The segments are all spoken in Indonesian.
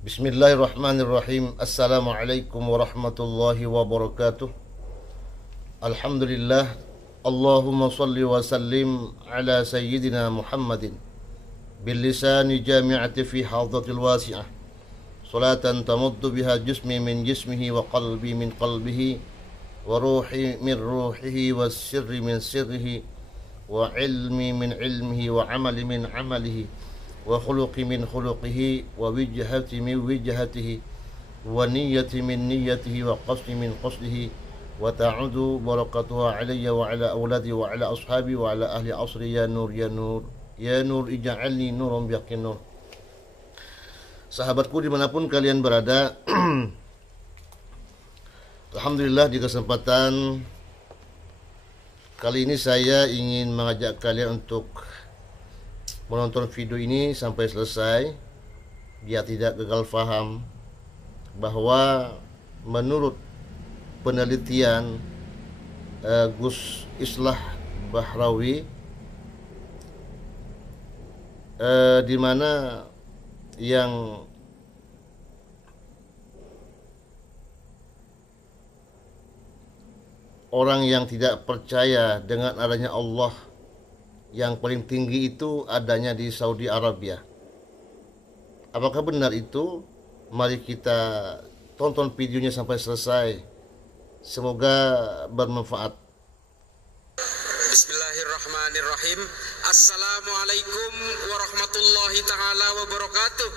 Bismillahirrahmanirrahim. Assalamualaikum warahmatullahi wabarakatuh. Alhamdulillah. Allahumma salli wa sallim ala sayyidina Muhammadin bil lisani jami'ati fi hadratil wasi'ah. Salatan tamuddu biha jismi min jismihi wa qalbi min qalbihi wa ruhi min ruhihi wa sirri min sirrihi wa ilmi min ilmihi wa amali min amalihi wa khuluqi min khuluqihi wa wijhati min wijhatihi wa niyyati min niyyatihi wa qasdi min qasdihi wa ta'udu barakatuha alayya wa ala awladi wa ala ashabi wa ala ahli asri ya nur ya nur ya nur ij'alni nuran biaqin nur. Sahabatku dimanapun kalian berada, alhamdulillah di kesempatan kali ini saya ingin mengajak kalian untuk menonton video ini sampai selesai biar tidak gagal faham bahwa menurut penelitian Gus Islah Bahrawi di mana yang orang yang tidak percaya dengan adanya Allah yang paling tinggi itu adanya di Saudi Arabia. Apakah benar itu? Mari kita tonton videonya sampai selesai. Semoga bermanfaat. Bismillahirrahmanirrahim. Assalamualaikum warahmatullahi ta'ala wabarakatuh.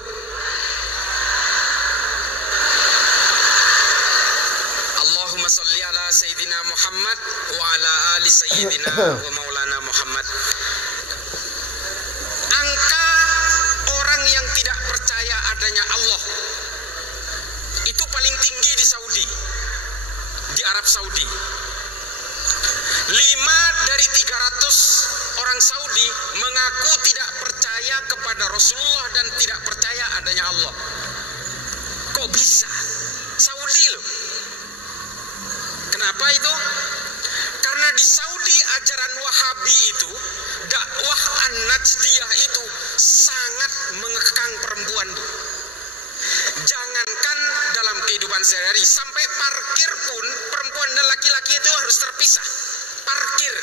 Allahumma salli ala Sayyidina Muhammad wa ala ali Sayyidina wa maulana Muhammad. Angka orang yang tidak percaya adanya Allah itu paling tinggi di Saudi, di Arab Saudi. 5 dari 300 orang Saudi mengaku tidak percaya kepada Rasulullah dan tidak percaya adanya Allah. Kok bisa? Saudi loh. Kenapa itu? Karena di Saudi ajaran Wahabi itu, dakwah An-Najdiyah itu sangat mengekang perempuan, Bu. Jangankan dalam kehidupan sehari-hari, sampai parkir pun perempuan dan laki-laki itu harus terpisah. Parkir.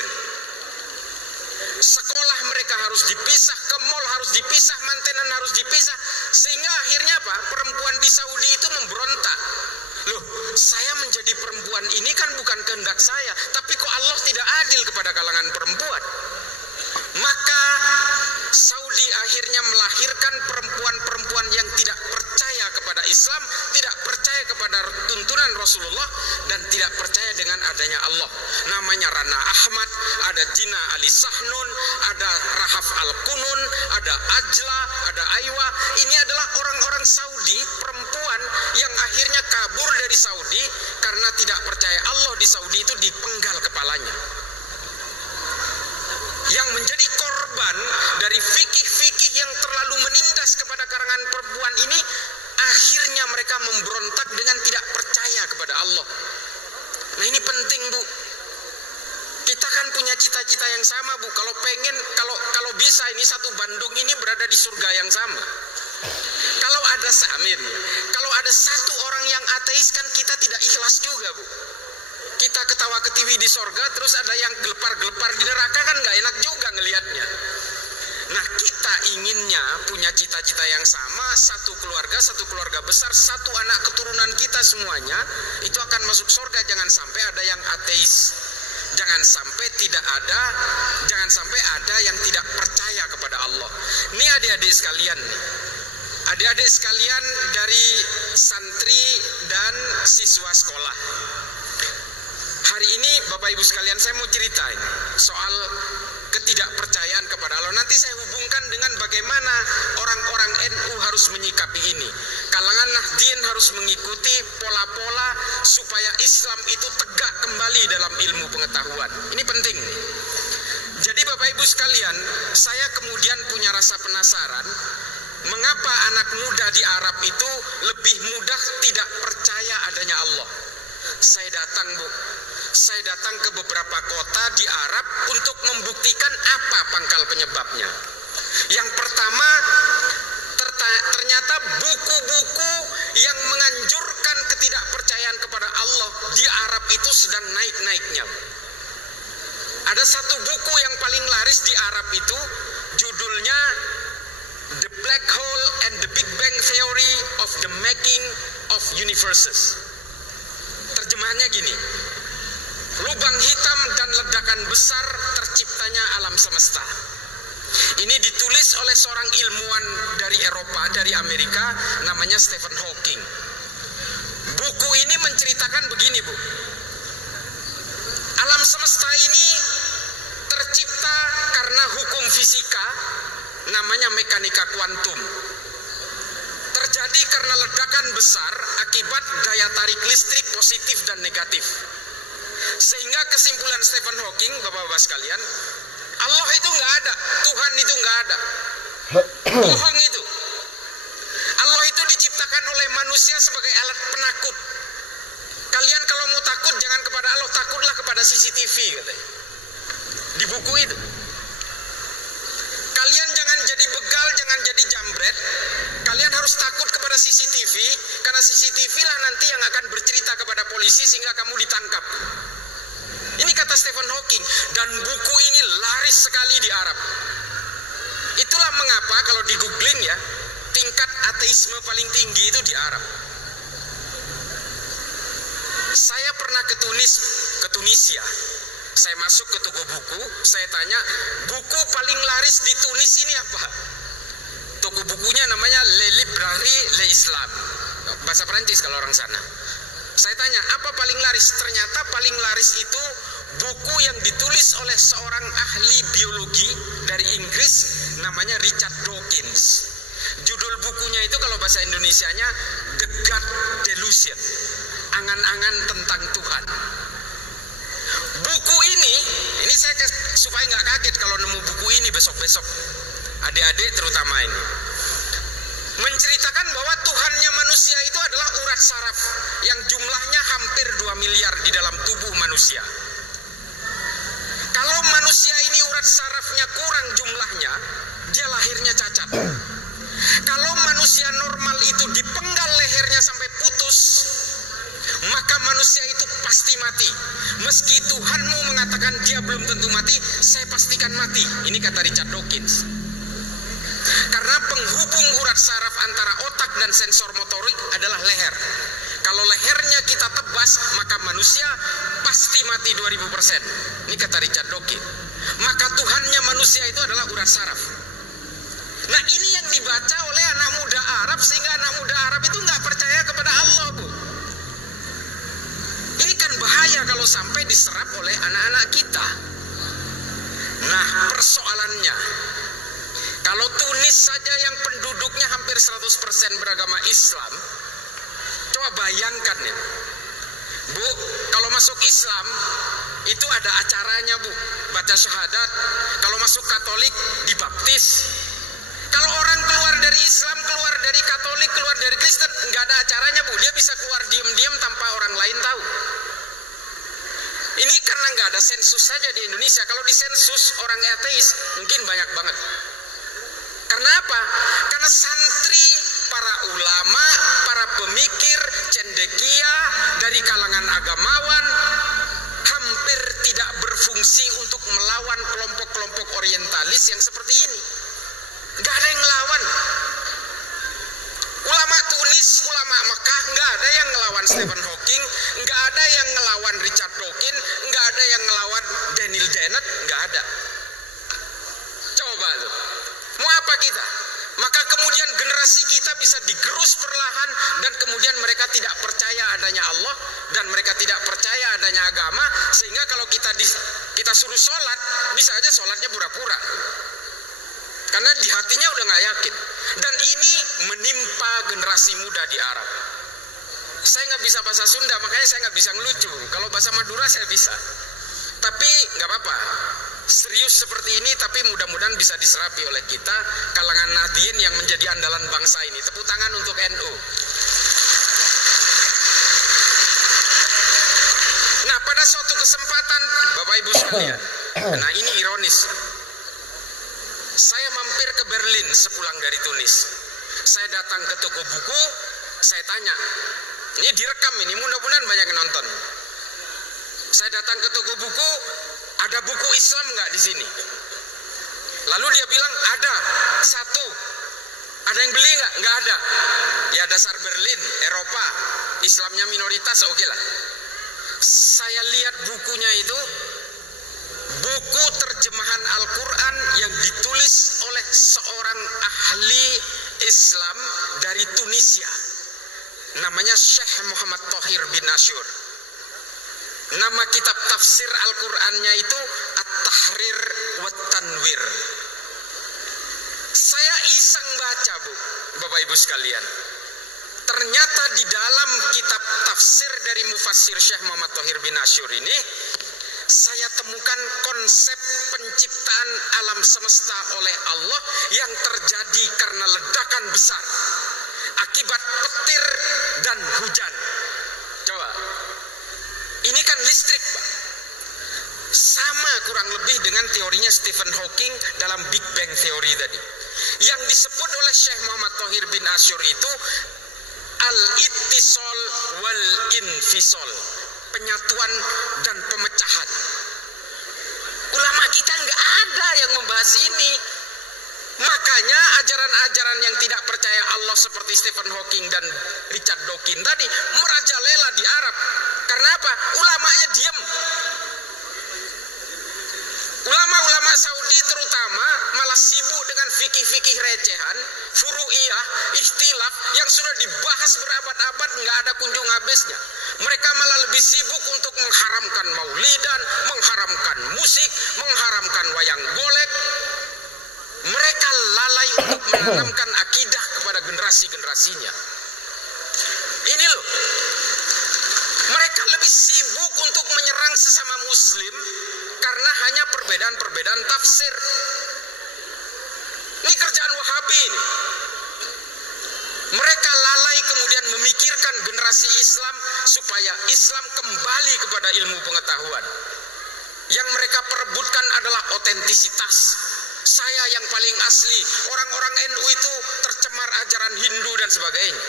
Sekolah mereka harus dipisah, ke mall harus dipisah, mantenan harus dipisah. Sehingga akhirnya apa? Perempuan di Saudi itu memberontak. Loh, saya menjadi perempuan ini kan bukan kehendak saya, tapi kok Allah tidak adil kepada kalangan perempuan? Maka Saudi akhirnya melahirkan perempuan-perempuan yang tidak percaya kepada Islam, tidak percaya kepada tuntunan Rasulullah, dan tidak percaya dengan adanya Allah. Namanya Rana Ahmad, ada Jina Ali Sahnun, ada Rahaf Al-Kunun, ada Ajla, ada Aywa. Ini adalah orang-orang Saudi, perempuan yang akhirnya kabur dari Saudi karena tidak percaya Allah. Di Saudi itu dipenggal kepalanya. Yang menjadi korban dari fikih-fikih yang terlalu menindas kepada kalangan perempuan ini, akhirnya mereka memberontak dengan tidak percaya kepada Allah. Nah, ini penting, Bu. Kita kan punya cita-cita yang sama, Bu. Kalau pengen, kalau bisa ini satu Bandung ini berada di surga yang sama. Kalau ada Samir, kalau ada satu orang yang ateis, kan kita tidak ikhlas juga, Bu. Kita ketawa ketiwi di sorga, terus ada yang gelepar-gelepar di neraka, kan nggak enak juga ngelihatnya. Nah, kita inginnya punya cita-cita yang sama, satu keluarga besar, satu anak keturunan kita semuanya itu akan masuk sorga. Jangan sampai ada yang ateis, jangan sampai ada yang tidak percaya kepada Allah. Ini adik-adik sekalian, adik-adik sekalian dari santri dan siswa sekolah. Hari ini Bapak Ibu sekalian, saya mau ceritain soal ketidakpercayaan kepada Allah. Nanti saya hubungkan dengan bagaimana orang-orang NU harus menyikapi ini. Kalangan Nahdien harus mengikuti pola-pola supaya Islam itu tegak kembali dalam ilmu pengetahuan. Ini penting. Jadi Bapak Ibu sekalian, saya kemudian punya rasa penasaran, mengapa anak muda di Arab itu lebih mudah tidak percaya adanya Allah. Saya datang, Bu. Saya datang ke beberapa kota di Arab untuk membuktikan apa pangkal penyebabnya. Yang pertama, ternyata buku-buku di Arab itu sedang naik-naiknya. Ada satu buku yang paling laris di Arab itu, judulnya The Black Hole and the Big Bang Theory of the Making of Universes. Terjemahannya gini: lubang hitam dan ledakan besar terciptanya alam semesta. Ini ditulis oleh seorang ilmuwan dari Eropa, dari Amerika, namanya Stephen Hawking. Buku ini menceritakan begini, Bu. Alam semesta ini tercipta karena hukum fisika, namanya mekanika kuantum. Terjadi karena ledakan besar akibat daya tarik listrik positif dan negatif. Sehingga kesimpulan Stephen Hawking, Bapak-bapak sekalian, Allah itu nggak ada, Tuhan itu nggak ada. Bohong itu. Allah itu diciptakan oleh manusia sebagai alat penakut. Kalian kalau mau takut jangan kepada Allah, takutlah kepada CCTV, katanya. Di buku itu. Kalian jangan jadi begal, jangan jadi jambret. Kalian harus takut kepada CCTV, karena CCTV lah nanti yang akan bercerita kepada polisi sehingga kamu ditangkap. Ini kata Stephen Hawking, dan buku ini laris sekali di Arab. Itulah mengapa kalau di googling ya, tingkat ateisme paling tinggi itu di Arab. Saya pernah ke Tunisia. Saya masuk ke toko buku, saya tanya, buku paling laris di Tunis ini apa? Toko bukunya namanya Le Librairie l'Islam, bahasa Perancis kalau orang sana. Saya tanya, apa paling laris? Ternyata paling laris itu buku yang ditulis oleh seorang ahli biologi dari Inggris, namanya Richard Dawkins. Judul bukunya itu kalau bahasa Indonesianya The God Delusion, angan-angan tentang Tuhan. Buku ini saya supaya nggak kaget kalau nemu buku ini besok-besok, adik-adik terutama ini, menceritakan bahwa Tuhannya manusia itu adalah urat saraf yang jumlahnya hampir 2 miliar di dalam tubuh manusia. Kalau manusia ini urat sarafnya kurang jumlahnya, dia lahirnya cacat. Kalau manusia normal itu dipenggal lehernya sampai putus, maka manusia itu pasti mati. Meski Tuhanmu mengatakan dia belum tentu mati, saya pastikan mati. Ini kata Richard Dawkins. Karena penghubung urat saraf antara otak dan sensor motorik adalah leher. Kalau lehernya kita tebas, maka manusia pasti mati 2000%. Ini kata Richard Dawkins. Maka Tuhannya manusia itu adalah urat saraf. Nah, ini yang dibaca oleh anak muda Arab, sehingga anak muda Arab itu nggak percaya kepada Allah, Bu. Ini kan bahaya kalau sampai diserap oleh anak-anak kita. Nah, persoalannya, kalau Tunis saja yang penduduknya hampir 100% beragama Islam, coba bayangkan ya, Bu, kalau masuk Islam itu ada acaranya, Bu, baca syahadat. Kalau masuk Katolik dibaptis. Kalau orang keluar dari Islam, keluar dari Katolik, keluar dari Kristen, nggak ada acaranya, Bu. Dia bisa keluar diam-diam tanpa orang lain tahu. Ini karena nggak ada sensus saja di Indonesia. Kalau di sensus orang ateis mungkin banyak banget. Karena apa? Karena santri, para ulama, para pemikir, cendekia dari kalangan agamawan hampir tidak berfungsi untuk melawan kelompok-kelompok orientalis yang seperti ini. Gak ada yang ngelawan. Ulama Tunis, ulama Mekah, gak ada yang ngelawan Stephen Hawking, gak ada yang ngelawan Richard Dawkins, gak ada yang ngelawan Daniel Dennett, gak ada. Coba tuh, mau apa kita? Maka kemudian generasi kita bisa digerus perlahan, dan kemudian mereka tidak percaya adanya Allah, dan mereka tidak percaya adanya agama, sehingga kalau kita suruh sholat, bisa aja sholatnya pura-pura. Karena di hatinya udah gak yakin. Dan ini menimpa generasi muda di Arab. Saya nggak bisa bahasa Sunda, makanya saya nggak bisa ngelucu. Kalau bahasa Madura saya bisa. Tapi nggak apa-apa. Serius seperti ini, tapi mudah-mudahan bisa diserapi oleh kita, kalangan Nahdien yang menjadi andalan bangsa ini. Tepuk tangan untuk NU. Nah, pada suatu kesempatan, Bapak Ibu sekalian, nah ini ironis. Saya mampir ke Berlin sepulang dari Tunis. Saya datang ke toko buku, saya tanya, ini direkam ini, mudah-mudahan banyak yang nonton. Saya datang ke toko buku, ada buku Islam nggak di sini? Lalu dia bilang ada satu. Ada yang beli nggak? Nggak ada. Ya dasar Berlin, Eropa, Islamnya minoritas, oke lah. Saya lihat bukunya itu, buku terjemahan Al-Quran yang ditulis oleh seorang ahli Islam dari Tunisia. Namanya Syekh Muhammad Thohir bin Ashur. Nama kitab tafsir Al-Qurannya itu At-Tahrir wa Tanwir. Saya iseng baca, Bu, Bapak Ibu sekalian. Ternyata di dalam kitab tafsir dari Mufassir Syekh Muhammad Thohir bin Ashur ini, saya temukan konsep penciptaan alam semesta oleh Allah yang terjadi karena ledakan besar akibat petir dan hujan. Coba, ini kan listrik, Pak. Sama kurang lebih dengan teorinya Stephen Hawking dalam Big Bang Theory tadi. Yang disebut oleh Syekh Muhammad Thohir bin Ashur itu al-ittisal wal infisal, penyatuan dan pemecahan. Ulama kita nggak ada yang membahas ini. Makanya ajaran-ajaran yang tidak percaya Allah seperti Stephen Hawking dan Richard Dawkins tadi merajalela di Arab. Karena apa? Ulamanya diam. Ulama-ulama Saudi terutama malah sibuk dengan fikih-fikih recehan, furu'iyah, ikhtilaf yang sudah dibahas berabad-abad nggak ada kunjung habisnya. Mereka malah lebih sibuk untuk mengharamkan maulidan, mengharamkan musik, mengharamkan wayang golek. Mereka lalai untuk menanamkan akidah kepada generasi-generasinya. Ini loh, mereka lebih sibuk untuk menyerang sesama muslim karena hanya perbedaan-perbedaan tafsir. Ini kerjaan Wahabi ini. Mereka lalai kemudian memikirkan generasi Islam supaya Islam kembali kepada ilmu pengetahuan. Yang mereka perebutkan adalah otentisitas. Saya yang paling asli, orang-orang NU itu tercemar ajaran Hindu dan sebagainya.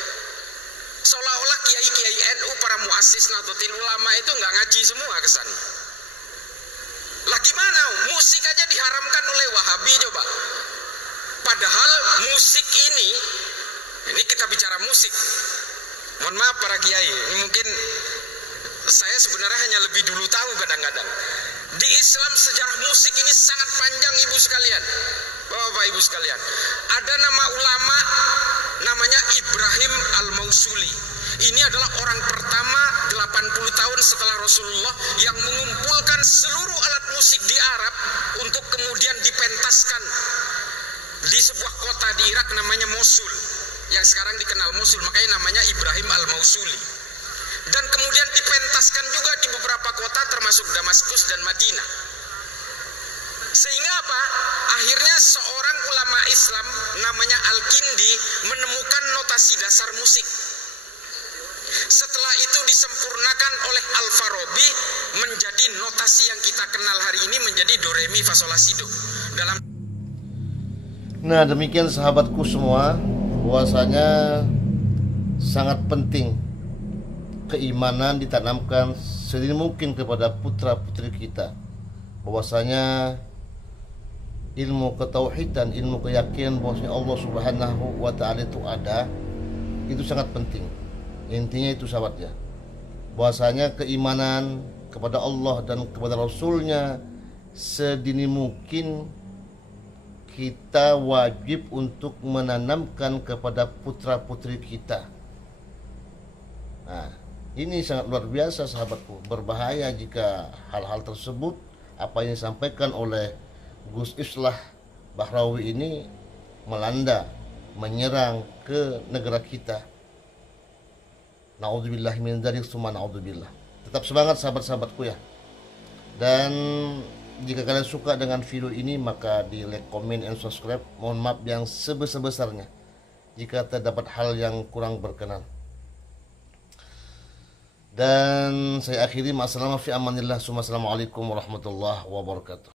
Seolah-olah kiai-kiai NU, para muassis Nahdlatul Ulama itu nggak ngaji semua ke sana. Lah gimana? Musik aja diharamkan oleh Wahabi coba. Padahal musik ini kita bicara musik. Mohon maaf para kiai, mungkin saya sebenarnya hanya lebih dulu tahu kadang-kadang. Di Islam sejarah musik ini sangat panjang, Ibu sekalian, Bapak Ibu sekalian. Ada nama ulama namanya Ibrahim Al-Mausuli. Ini adalah orang pertama 80 tahun setelah Rasulullah yang mengumpulkan seluruh alat musik di Arab untuk kemudian dipentaskan di sebuah kota di Irak namanya Mosul, yang sekarang dikenal Mosul, makanya namanya Ibrahim Al-Mausuli. Dan kemudian dipentaskan juga di beberapa kota termasuk Damaskus dan Madinah. Sehingga apa? Akhirnya seorang ulama Islam namanya Al-Kindi menemukan notasi dasar musik. Setelah itu disempurnakan oleh Al-Farabi menjadi notasi yang kita kenal hari ini menjadi do re mi fa sol la si do. Nah, demikian sahabatku semua, bahwasanya sangat penting keimanan ditanamkan sedini mungkin kepada putra-putri kita, bahwasanya ilmu ketauhidan, ilmu keyakinan bahwasanya Allah Subhanahu wa taala itu ada, itu sangat penting. Intinya itu sahabat ya, bahwasanya keimanan kepada Allah dan kepada Rasulnya sedini mungkin kita wajib untuk menanamkan kepada putra-putri kita. Nah, ini sangat luar biasa sahabatku. Berbahaya jika hal-hal tersebut, apa yang disampaikan oleh Gus Islah Bahrawi ini melanda, menyerang ke negara kita. Na'udzubillah min dzalik, summa na'udzubillah. Tetap semangat sahabat-sahabatku ya. Dan jika kalian suka dengan video ini, maka di like, comment, and subscribe. Mohon maaf yang sebesar-besarnya jika terdapat hal yang kurang berkenan. Dan saya akhiri, ma'assalamah fi amanillah, assalamualaikum warahmatullahi wabarakatuh.